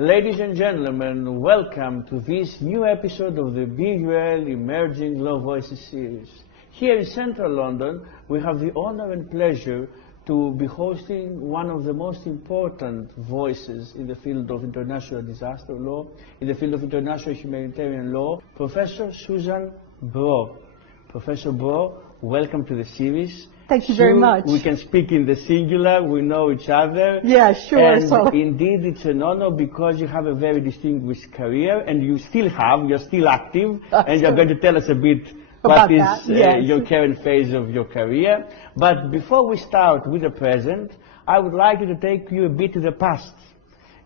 Ladies and gentlemen, welcome to this new episode of the BUL Emerging Law Voices series. Here in central London, we have the honor and pleasure to be hosting one of the most important voices in the field of international disaster law, in the field of international humanitarian law, Professor Susan Breau. Professor Breau, welcome to the series. Thank you very much. We can speak in the singular, we know each other. Yeah, sure. And indeed, it's an honor because you have a very distinguished career, and you still have, you're still active, and you're going to tell us a bit what is your current phase of your career. But before we start with the present, I would like to take you a bit to the past.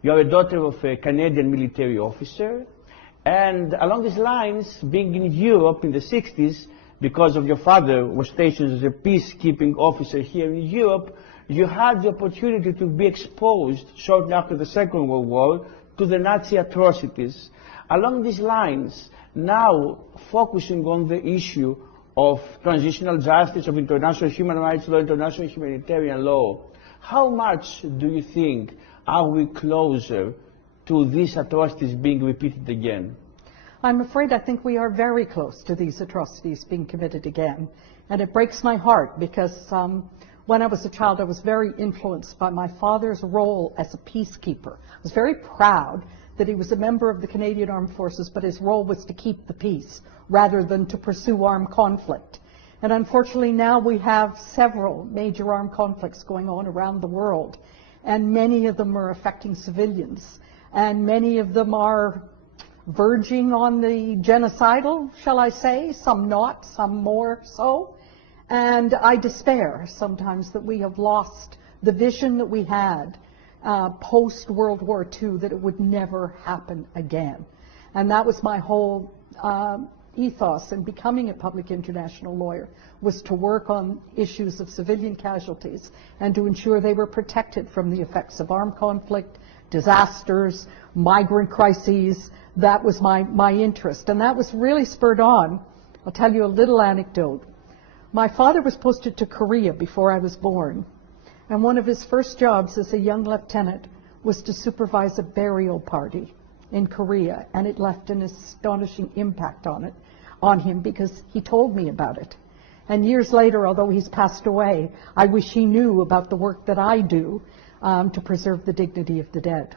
You're a daughter of a Canadian military officer, and along these lines, being in Europe in the 60s, because of your father was stationed as a peacekeeping officer here in Europe, you had the opportunity to be exposed shortly after the Second World War to the Nazi atrocities. Along these lines, now focusing on the issue of transitional justice, of international human rights law, international humanitarian law, how much do you think are we closer to these atrocities being repeated again? I'm afraid I think we are very close to these atrocities being committed again. And it breaks my heart because when I was a child, I was very influenced by my father's role as a peacekeeper. I was very proud that he was a member of the Canadian Armed Forces, but his role was to keep the peace rather than to pursue armed conflict. And unfortunately now we have several major armed conflicts going on around the world, and many of them are affecting civilians, and many of them are verging on the genocidal, shall I say, some not, some more so. And I despair sometimes that we have lost the vision that we had post-World War II, that it would never happen again. And that was my whole ethos in becoming a public international lawyer, was to work on issues of civilian casualties and to ensure they were protected from the effects of armed conflict, disasters, migrant crises. That was my interest, and that was really spurred on. I'll tell you a little anecdote. My father was posted to Korea before I was born, and one of his first jobs as a young lieutenant was to supervise a burial party in Korea, and it left an astonishing impact on him because he told me about it. And years later, although he's passed away, I wish he knew about the work that I do to preserve the dignity of the dead.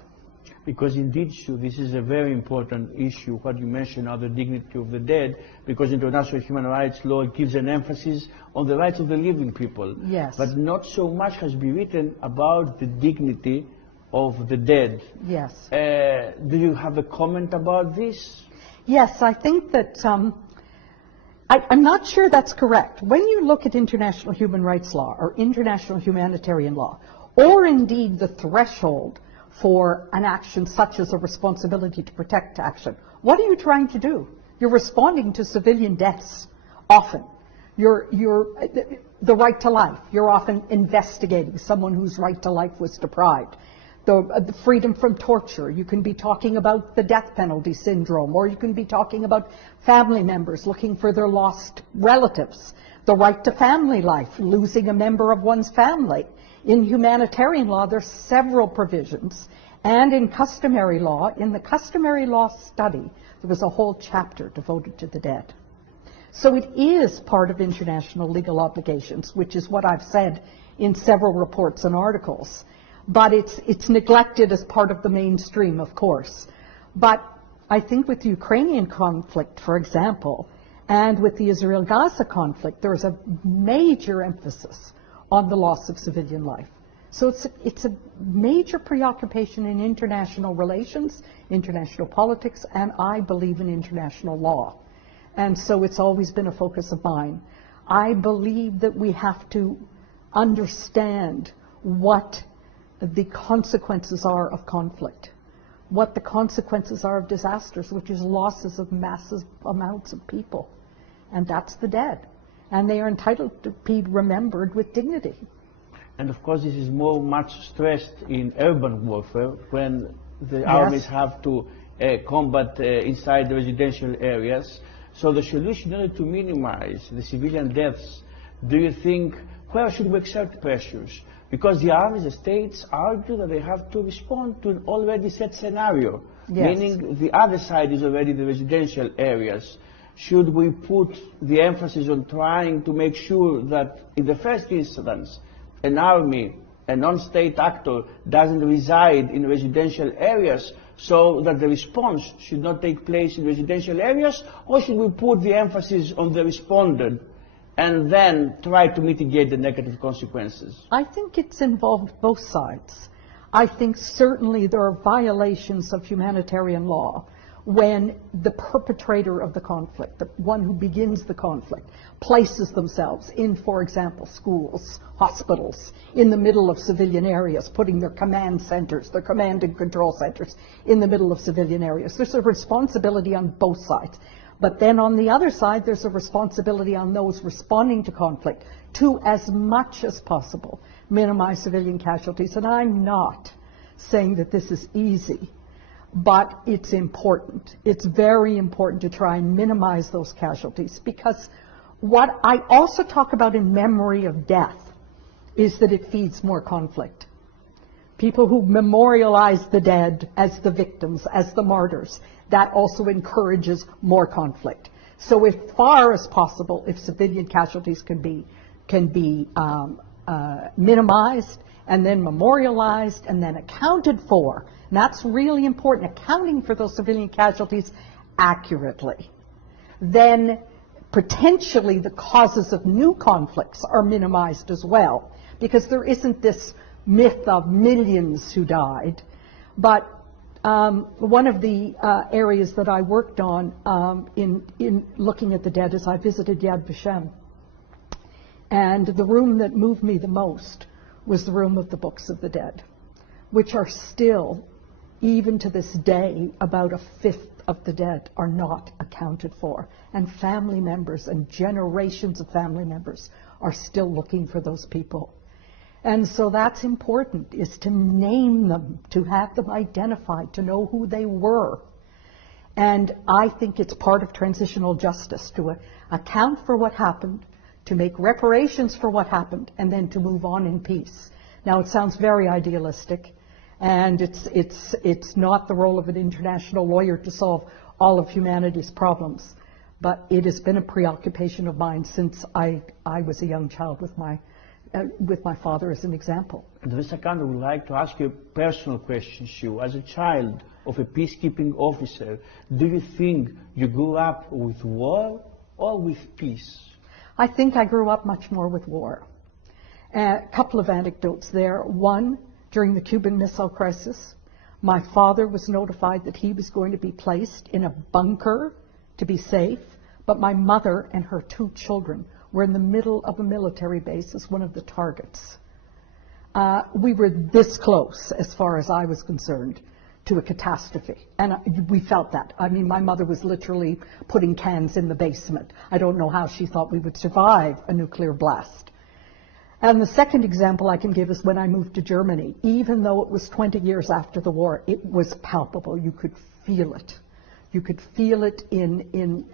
Because indeed, this is a very important issue, what you mentioned now, the dignity of the dead, because international human rights law gives an emphasis on the rights of the living people. Yes. But not so much has been written about the dignity of the dead. Yes. Do you have a comment about this? Yes, I think that I'm not sure that's correct. When you look at international human rights law or international humanitarian law, or indeed the threshold for an action such as a responsibility to protect action, what are you trying to do? You're responding to civilian deaths often. You're the right to life. You're often investigating someone whose right to life was deprived. The freedom from torture. You can be talking about the death penalty syndrome, or you can be talking about family members looking for their lost relatives. The right to family life, losing a member of one's family. In humanitarian law, there's several provisions, and in customary law, in the customary law study, there was a whole chapter devoted to the dead. So it is part of international legal obligations, which is what I've said in several reports and articles. But it's neglected as part of the mainstream, of course. But I think with the Ukrainian conflict, for example, and with the Israel-Gaza conflict, there is a major emphasis on the loss of civilian life. So it's a major preoccupation in international relations, international politics, and I believe in international law. And so it's always been a focus of mine. I believe that we have to understand what the consequences are of conflict, what the consequences are of disasters, which is losses of massive amounts of people. And that's the dead. And they are entitled to be remembered with dignity. And of course, this is much stressed in urban warfare, when the armies have to combat inside the residential areas. So the solution in order to minimize the civilian deaths, do you think, where should we exert pressures? Because the armies, the states argue that they have to respond to an already set scenario, meaning the other side is already the residential areas. Should we put the emphasis on trying to make sure that in the first instance, an army, a non-state actor, doesn't reside in residential areas, so that the response should not take place in residential areas, or should we put the emphasis on the respondent and then try to mitigate the negative consequences? I think it's involved both sides. I think certainly there are violations of humanitarian law when the perpetrator of the conflict, the one who begins the conflict, places themselves in, for example, schools, hospitals, in the middle of civilian areas, putting their command centers, their command and control centers in the middle of civilian areas. There's a responsibility on both sides. But then on the other side, there's a responsibility on those responding to conflict to, as much as possible, minimize civilian casualties. And I'm not saying that this is easy, but it's important. It's very important to try and minimize those casualties, because what I also talk about in memory of death is that it feeds more conflict. People who memorialize the dead as the victims, as the martyrs, that also encourages more conflict. So as far as possible, if civilian casualties can be minimized and then memorialized and then accounted for, and that's really important, accounting for those civilian casualties accurately, then potentially the causes of new conflicts are minimized as well, because there isn't this myth of millions who died. But one of the areas that I worked on in looking at the dead is I visited Yad Vashem. And the room that moved me the most was the room of the books of the dead, which are still, even to this day, about a fifth of the dead are not accounted for. And family members and generations of family members are still looking for those people. And so that's important, is to name them, to have them identified, to know who they were. And I think it's part of transitional justice to account for what happened, to make reparations for what happened, and then to move on in peace. Now, it sounds very idealistic, and it's not the role of an international lawyer to solve all of humanity's problems, but it has been a preoccupation of mine since I was a young child with my father as an example. Mr. Khan, I would like to ask you a personal question, Sue. As a child of a peacekeeping officer, do you think you grew up with war or with peace? I think I grew up much more with war. A couple of anecdotes there. One, during the Cuban Missile Crisis, my father was notified that he was going to be placed in a bunker to be safe, but my mother and her 2 children were in the middle of a military base as one of the targets. We were this close, as far as I was concerned, to a catastrophe. And we felt that. I mean, my mother was literally putting cans in the basement. I don't know how she thought we would survive a nuclear blast. And the second example I can give is when I moved to Germany. Even though it was 20 years after the war, it was palpable. You could feel it. You could feel it in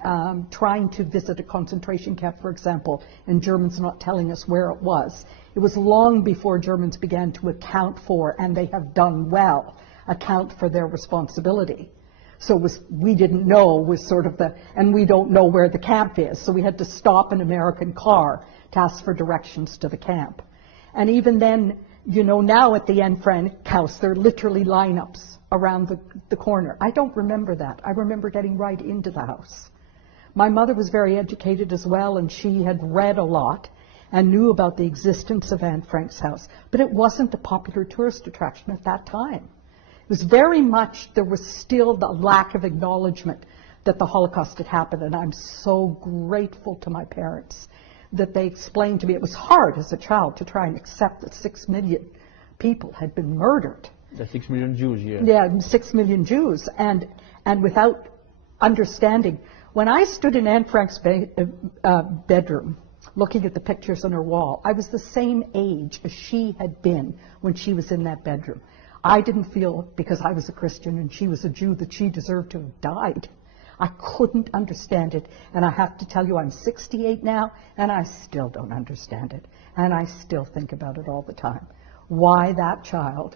trying to visit a concentration camp, for example, and Germans not telling us where it was. It was long before Germans began to account for, and they have done well, account for their responsibility. So we didn't know was sort of and we don't know where the camp is. So we had to stop an American car to ask for directions to the camp. And even then, you know, now at the Anne Frank house, there are literally lineups around the corner. I don't remember that. I remember getting right into the house. My mother was very educated as well, and she had read a lot and knew about the existence of Anne Frank's house. But it wasn't a popular tourist attraction at that time. It was very much, there was still the lack of acknowledgement that the Holocaust had happened, and I'm so grateful to my parents that they explained to me. It was hard as a child to try and accept that 6 million people had been murdered. The 6 million Jews, yeah. Yeah, 6 million Jews, and without understanding. When I stood in Anne Frank's bedroom, looking at the pictures on her wall, I was the same age as she had been when she was in that bedroom. I didn't feel, because I was a Christian and she was a Jew, that she deserved to have died. I couldn't understand it, and I have to tell you, I'm 68 now, and I still don't understand it, and I still think about it all the time. why that child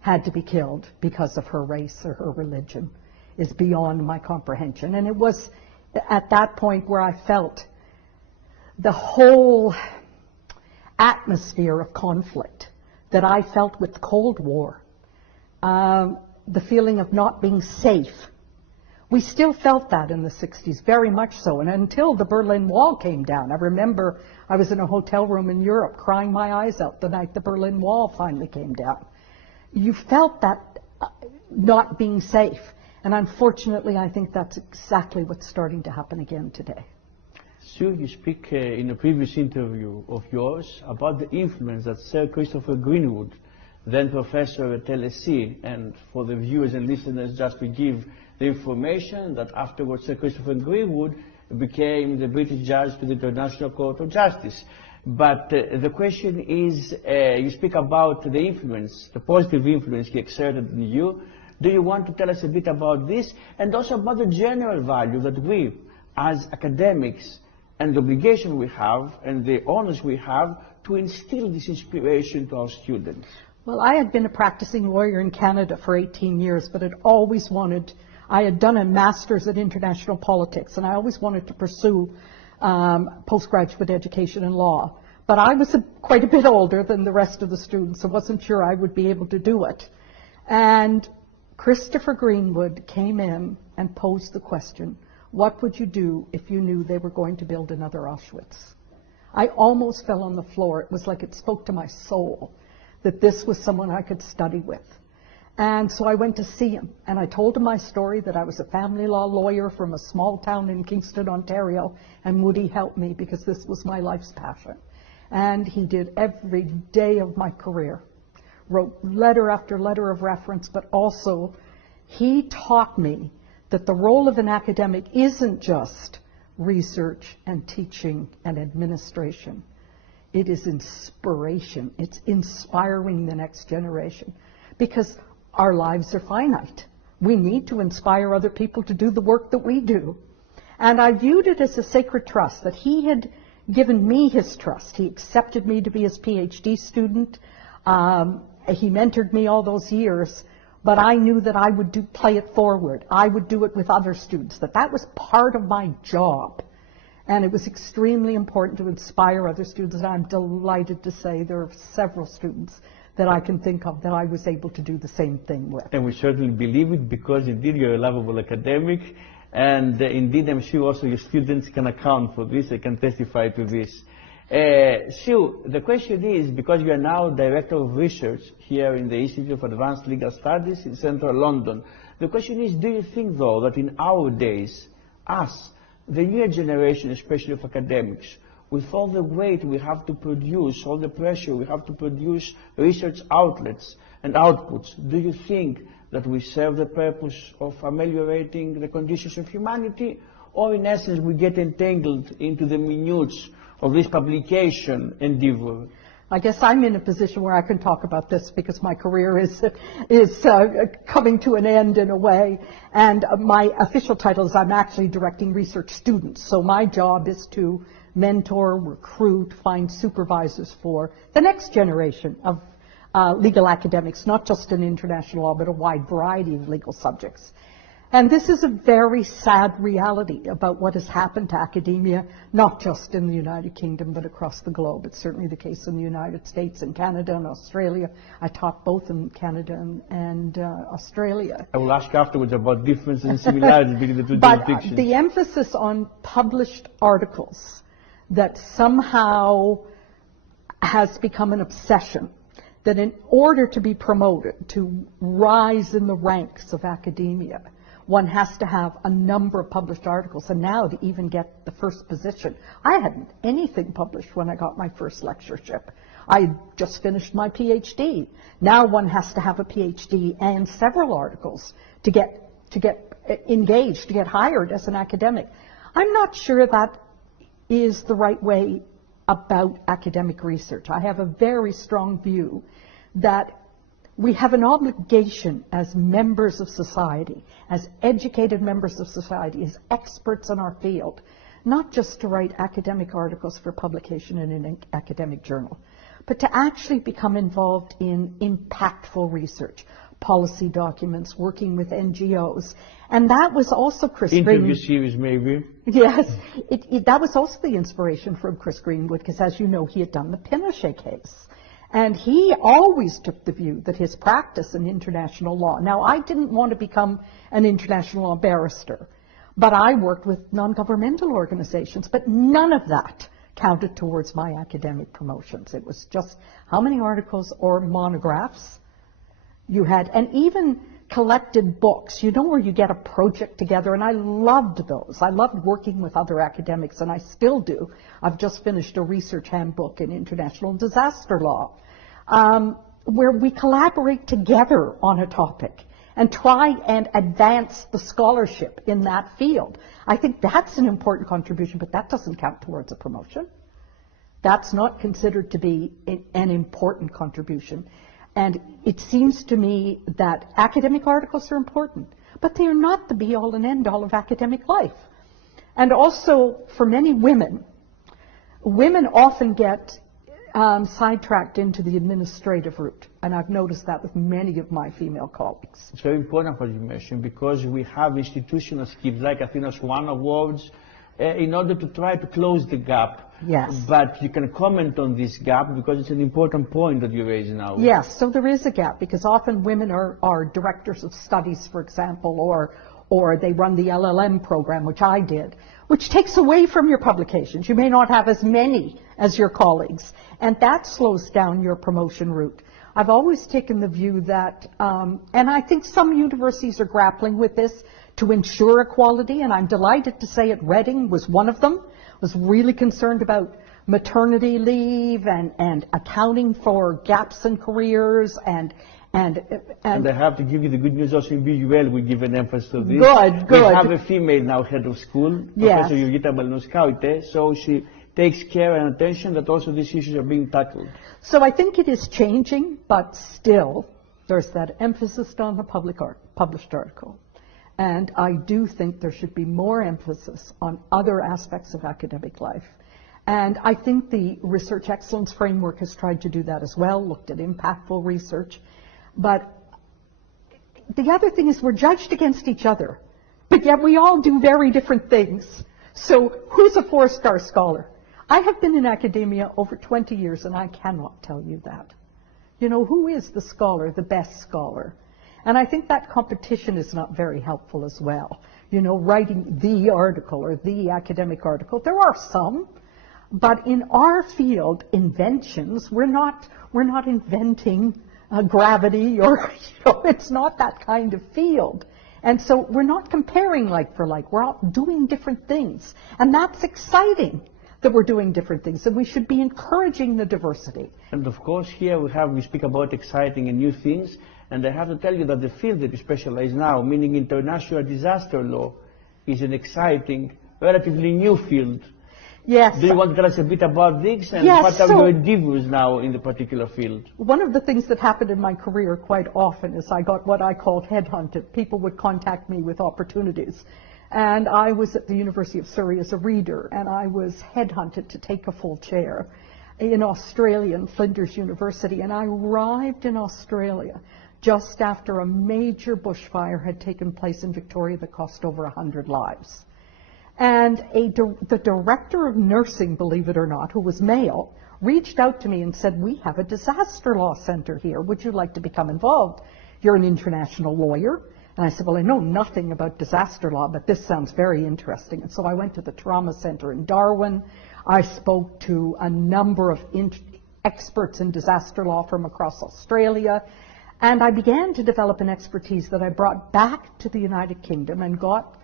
had to be killed because of her race or her religion is beyond my comprehension. And it was at that point where I felt the whole atmosphere of conflict that I felt with the Cold War, the feeling of not being safe. We still felt that in the 60s, very much so, and until the Berlin Wall came down. I remember I was in a hotel room in Europe crying my eyes out the night the Berlin Wall finally came down. You felt that not being safe, and unfortunately I think that's exactly what's starting to happen again today. Sue, you speak in a previous interview of yours about the influence that Sir Christopher Greenwood, then professor at LSE, and for the viewers and listeners, just to give the information that afterwards Sir Christopher Greenwood became the British judge to the International Court of Justice. But the question is, you speak about the influence, the positive influence he exerted on you. Do you want to tell us a bit about this, and also about the general value that we, as academics, and the obligation we have, and the honors we have, to instill this inspiration to our students? Well, I had been a practicing lawyer in Canada for 18 years, but had always wanted, I had done a master's in international politics, and I always wanted to pursue postgraduate education in law. But I was quite a bit older than the rest of the students, so wasn't sure I would be able to do it. And Christopher Greenwood came in and posed the question, what would you do if you knew they were going to build another Auschwitz? I almost fell on the floor. It was like it spoke to my soul that this was someone I could study with. And so I went to see him, and I told him my story, that I was a family law lawyer from a small town in Kingston, Ontario, and would he help me because this was my life's passion. And he did every day of my career, wrote letter after letter of reference, but also he taught me that the role of an academic isn't just research and teaching and administration. It is inspiration. It's inspiring the next generation, because our lives are finite. We need to inspire other people to do the work that we do. And I viewed it as a sacred trust, that he had given me his trust. He accepted me to be his PhD student. He mentored me all those years, but I knew that I would play it forward. I would do it with other students, that was part of my job. And it was extremely important to inspire other students, and I'm delighted to say there are several students that I can think of that I was able to do the same thing with. And we certainly believe it, because indeed you're a lovable academic, and indeed I'm sure also your students can account for this, they can testify to this. Sue, the question is, because you are now Director of Research here in the Institute of Advanced Legal Studies in central London, the question is, do you think though that in our days, us, the newer generation, especially of academics, with all the weight we have to produce, all the pressure we have to produce research outlets and outputs, do you think that we serve the purpose of ameliorating the conditions of humanity, or in essence we get entangled into the minutiae of this publication endeavor? I guess I'm in a position where I can talk about this because my career is coming to an end in a way, and my official title is I'm actually directing research students. So my job is to mentor, recruit, find supervisors for the next generation of legal academics, not just in international law, but a wide variety of legal subjects. And this is a very sad reality about what has happened to academia, not just in the United Kingdom, but across the globe. It's certainly the case in the United States and Canada and Australia. I taught both in Canada and Australia. I will ask afterwards about differences and similarities between the two jurisdictions. But the emphasis on published articles that somehow has become an obsession, that in order to be promoted, to rise in the ranks of academia, one has to have a number of published articles, and now to even get the first position. I hadn't anything published when I got my first lectureship. I had just finished my PhD. Now one has to have a PhD and several articles to get engaged, to get hired as an academic. I'm not sure that is the right way about academic research. I have a very strong view that we have an obligation as members of society, as educated members of society, as experts in our field, not just to write academic articles for publication in an academic journal, but to actually become involved in impactful research, policy documents, working with NGOs. And that was also Chris Greenwood. Interview series, maybe. Yes, that was also the inspiration from Chris Greenwood, because as you know, he had done the Pinochet case. And he always took the view that his practice in international law, now I didn't want to become an international law barrister, but I worked with non-governmental organizations, but none of that counted towards my academic promotions. It was just how many articles or monographs you had, and even collected books, where you get a project together, and I loved those. I loved working with other academics, and I still do. I've just finished a research handbook in international disaster law, where we collaborate together on a topic and try and advance the scholarship in that field. I think that's an important contribution, but that doesn't count towards a promotion. That's not considered to be an important contribution. And it seems to me that academic articles are important, but they are not the be-all and end-all of academic life. And also, for many women, women often get sidetracked into the administrative route. And I've noticed that with many of my female colleagues. It's very important what you mentioned, because we have institutional schemes like Athena Swan Awards in order to try to close the gap. Yes. But you can comment on this gap, because it's an important point that you raise now. Yes, so there is a gap, because often women are directors of studies, for example, or they run the LLM program, which I did, which takes away from your publications. You may not have as many as your colleagues, and that slows down your promotion route. I've always taken the view that, and I think some universities are grappling with this to ensure equality, and I'm delighted to say at Reading was one of them, was really concerned about maternity leave and accounting for gaps in careers and I have to give you the good news also in BUL. We give an emphasis to this. Good. We have a female now head of school, yes. Professor Jurgita Balnouskaite, so she takes care and attention that also these issues are being tackled. So I think it is changing, but still there's that emphasis on the published article. And I do think there should be more emphasis on other aspects of academic life. And I think the Research Excellence Framework has tried to do that as well, looked at impactful research. But the other thing is we're judged against each other, but yet we all do very different things. So who's a 4-star scholar? I have been in academia over 20 years, and I cannot tell you that. Who is the scholar, the best scholar? And I think that competition is not very helpful as well. Writing the article or the academic article. There are some, but in our field, inventions, we're not inventing gravity or, it's not that kind of field. And so we're not comparing like for like. We're all doing different things. And that's exciting that we're doing different things. And we should be encouraging the diversity. And of course, here we speak about exciting and new things. And I have to tell you that the field that you specialize now, meaning international disaster law, is an exciting, relatively new field. Yes. Do you want to tell us a bit about this and what are your endeavors now in the particular field? One of the things that happened in my career quite often is I got what I called headhunted. People would contact me with opportunities. And I was at the University of Surrey as a reader, and I was headhunted to take a full chair in Australia, in Flinders University. And I arrived in Australia just after a major bushfire had taken place in Victoria that cost over 100 lives. And the director of nursing, believe it or not, who was male, reached out to me and said, we have a disaster law center here. Would you like to become involved? You're an international lawyer. And I said, well, I know nothing about disaster law, but this sounds very interesting. And so I went to the trauma center in Darwin. I spoke to a number of experts in disaster law from across Australia. And I began to develop an expertise that I brought back to the United Kingdom and got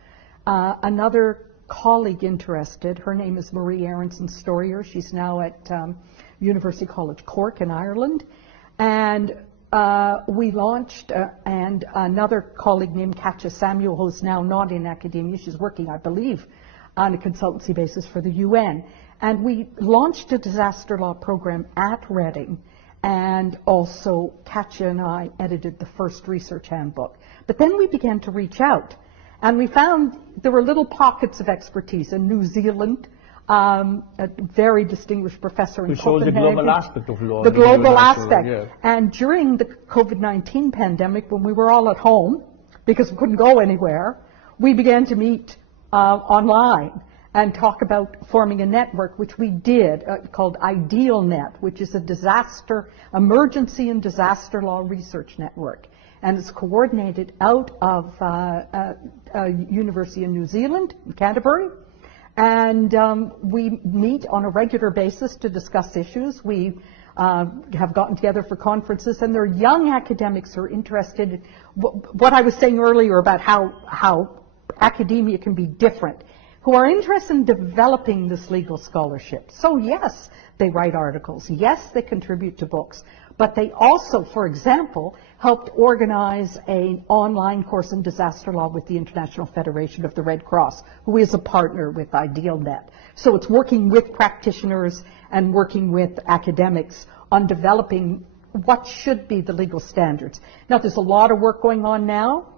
another colleague interested. Her name is Marie Aronson-Storier. She's now at University College Cork in Ireland. And we launched, and another colleague named Katja Samuel, who's now not in academia. She's working, I believe, on a consultancy basis for the UN. And we launched a disaster law program at Reading. And also, Katja and I edited the first research handbook. But then we began to reach out. And we found there were little pockets of expertise in New Zealand. A very distinguished professor in Copenhagen. The global aspect of law. The global aspect. Yeah. And during the COVID-19 pandemic, when we were all at home, because we couldn't go anywhere, we began to meet online and talk about forming a network, which we did, called IdealNet, which is emergency and disaster law research network. And it's coordinated out of a university in New Zealand, in Canterbury. And we meet on a regular basis to discuss issues. We have gotten together for conferences, and there are young academics who are interested in what I was saying earlier about how academia can be different, who are interested in developing this legal scholarship. So yes, they write articles. Yes, they contribute to books. But they also, for example, helped organize an online course in disaster law with the International Federation of the Red Cross, who is a partner with IdealNet. So it's working with practitioners and working with academics on developing what should be the legal standards. Now, there's a lot of work going on now,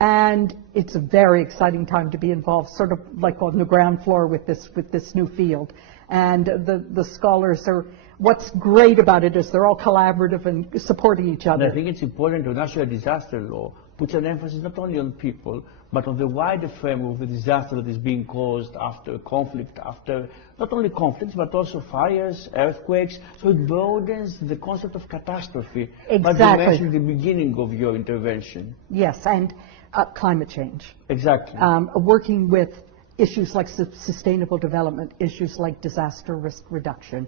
and it's a very exciting time to be involved, sort of like on the ground floor with this new field. And the scholars are, what's great about it is they're all collaborative and supporting each other. And I think it's important to national disaster law puts an emphasis not only on people, but on the wider framework of the disaster that is being caused after conflict, after not only conflicts, but also fires, earthquakes. So it broadens the concept of catastrophe. Exactly. But you mentioned the beginning of your intervention. Yes, and climate change. Exactly. Working with issues like sustainable development, issues like disaster risk reduction.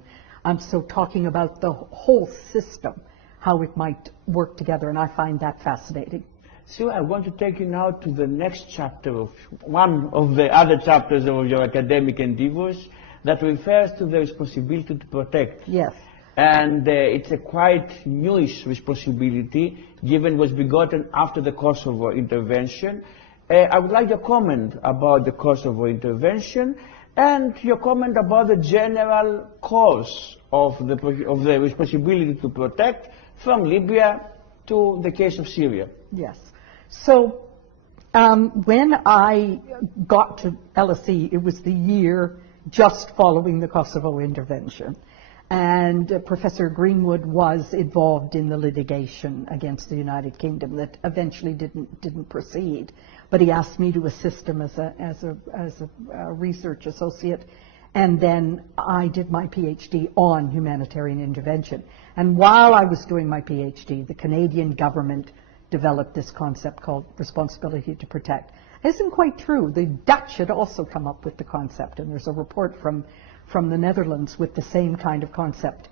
So talking about the whole system, how it might work together, and I find that fascinating. So I want to take you now to the next chapter of one of the other chapters of your academic endeavors that refers to the responsibility to protect. Yes. And it's a quite newish responsibility, given what's begotten after the Kosovo intervention. I would like your comment about the Kosovo intervention and your comment about the general course of the responsibility to protect from Libya to the case of Syria. Yes. So when I got to LSE, it was the year just following the Kosovo intervention. And Professor Greenwood was involved in the litigation against the United Kingdom that eventually didn't proceed. But he asked me to assist him as a research associate. And then I did my PhD on humanitarian intervention. And while I was doing my PhD, the Canadian government developed this concept called responsibility to protect. It isn't quite true. The Dutch had also come up with the concept, and there's a report from the Netherlands with the same kind of concept.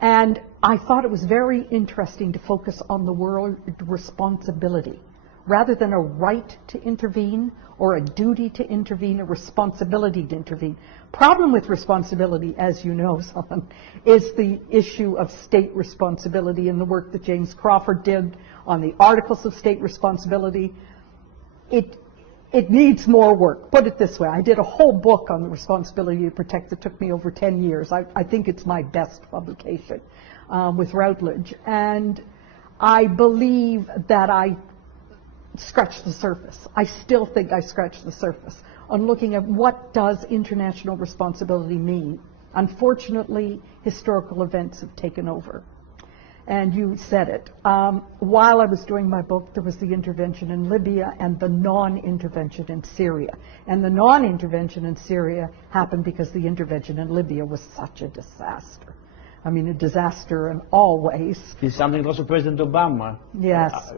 And I thought it was very interesting to focus on the word responsibility, rather than a right to intervene or a duty to intervene, a responsibility to intervene. Problem with responsibility, as you know, Solon, is the issue of state responsibility and the work that James Crawford did on the Articles of State Responsibility. It needs more work. Put it this way, I did a whole book on the responsibility to protect that took me over 10 years. I think it's my best publication with Routledge. And I believe that I scratched the surface. I still think I scratched the surface on looking at what does international responsibility mean. Unfortunately, historical events have taken over. And you said it. While I was doing my book, there was the intervention in Libya and the non-intervention in Syria. And the non-intervention in Syria happened because the intervention in Libya was such a disaster. I mean, a disaster in all ways. It's something also President Obama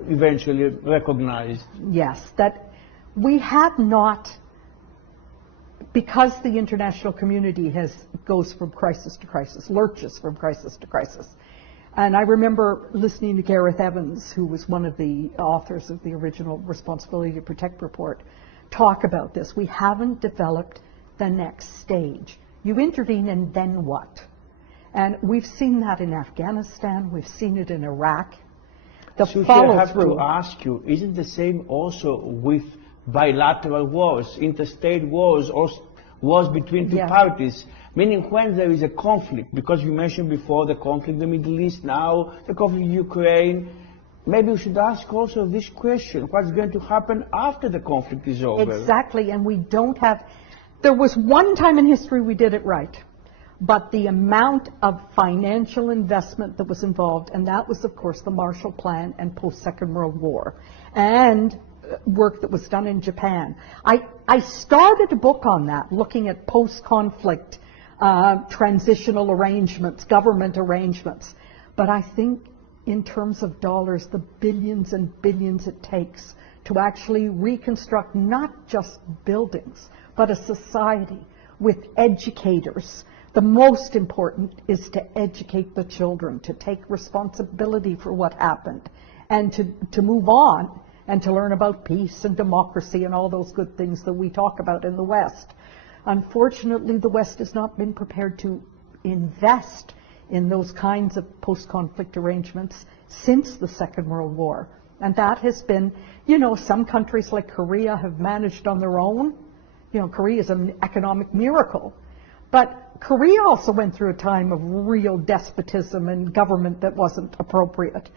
eventually recognized. Yes, that we had not, because the international community goes from crisis to crisis, lurches from crisis to crisis. And I remember listening to Gareth Evans, who was one of the authors of the original Responsibility to Protect report, talk about this. We haven't developed the next stage. You intervene and then what? And we've seen that in Afghanistan. We've seen it in Iraq. The follow-through. I have to ask you, isn't the same also with bilateral wars, interstate wars, or wars between two parties? Meaning when there is a conflict, because you mentioned before the conflict in the Middle East now, the conflict in Ukraine, maybe we should ask also this question: what's going to happen after the conflict is over? Exactly, and we don't have. There was one time in history we did it right, but the amount of financial investment that was involved, and that was, of course, the Marshall Plan and post-Second World War, and work that was done in Japan. I started a book on that, looking at post-conflict transitional arrangements, government arrangements. But I think in terms of dollars, the billions and billions it takes to actually reconstruct not just buildings, but a society with educators. The most important is to educate the children, to take responsibility for what happened, and to move on and to learn about peace and democracy and all those good things that we talk about in the West. Unfortunately, the West has not been prepared to invest in those kinds of post-conflict arrangements since the Second World War. And that has been, you know, some countries like Korea have managed on their own. You know, Korea is an economic miracle. But Korea also went through a time of real despotism and government that wasn't appropriate.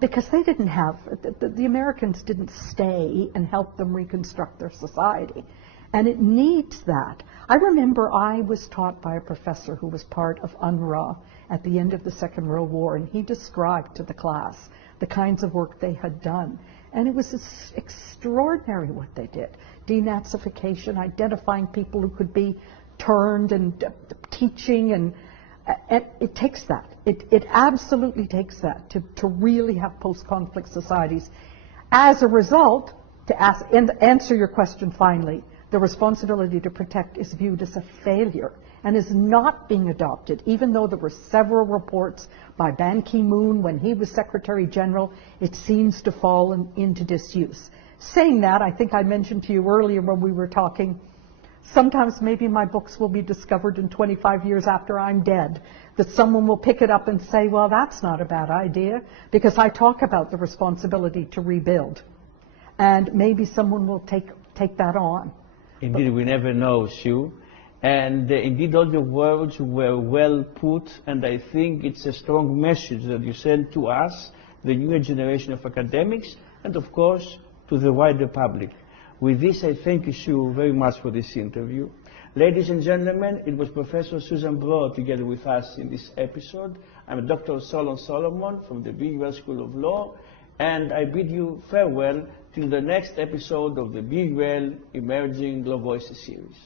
Because they didn't have, the Americans didn't stay and help them reconstruct their society. And it needs that. I remember I was taught by a professor who was part of UNRWA at the end of the Second World War, and he described to the class the kinds of work they had done. And it was extraordinary what they did. Denazification, identifying people who could be turned, and teaching, and it takes that. It absolutely takes that to really have post-conflict societies. As a result, to answer your question finally, the responsibility to protect is viewed as a failure and is not being adopted, even though there were several reports by Ban Ki-moon when he was Secretary General. It seems to fall into disuse. Saying that, I think I mentioned to you earlier when we were talking, sometimes maybe my books will be discovered in 25 years after I'm dead, that someone will pick it up and say, well, that's not a bad idea, because I talk about the responsibility to rebuild. And maybe someone will take that on. Indeed, we never know, Sue. And indeed, all the words were well put, and I think it's a strong message that you send to us, the newer generation of academics, and of course, to the wider public. With this, I thank you, Sue, very much for this interview. Ladies and gentlemen, it was Professor Susan Breau together with us in this episode. I'm Dr. Solon Solomon from the Brunel School of Law, and I bid you farewell till the next episode of the Brunel Emerging Law Voices series.